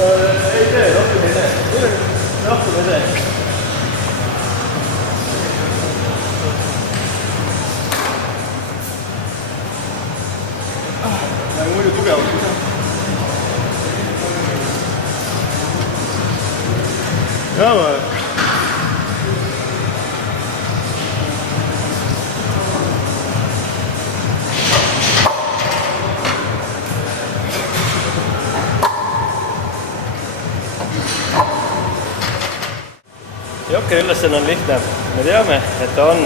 Ei tee, rohkem ei tee. Rohkem ei tee. Nagu muidu tugevalt ei saa. Jaa, ma... Jokeri ülesanne on lihtne. Me teame, et ta on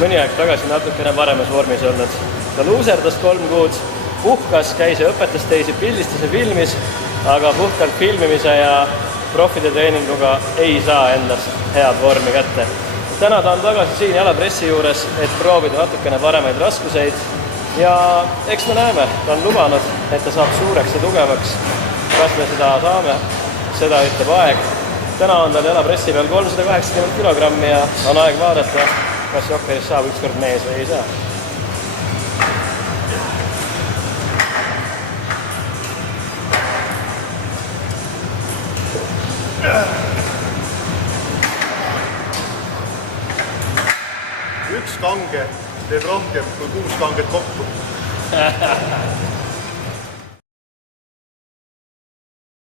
mõni aeg tagasi natukene paremas vormis olnud. Ta luuserdas 3 kuud, puhkas, käis ja õpetas teisi, pildistas ja filmis, aga puhtalt filmimise ja profide treeninguga ei saa endast head vormi kätte. Täna ta on tagasi siin jalapressi juures, et proovida natukene paremaid raskuseid ja eks me näeme, ta on lubanud, et ta saab suureks ja tugevaks. Kas me seda saame, seda ütleb aeg. Täna on tal jalapressi peal 380 kilogrammi ja on aeg vaadata, kas Jokerist saab ükskord mees või ei saa. Üks kange teeb rohkem kui 6 kanget kokku.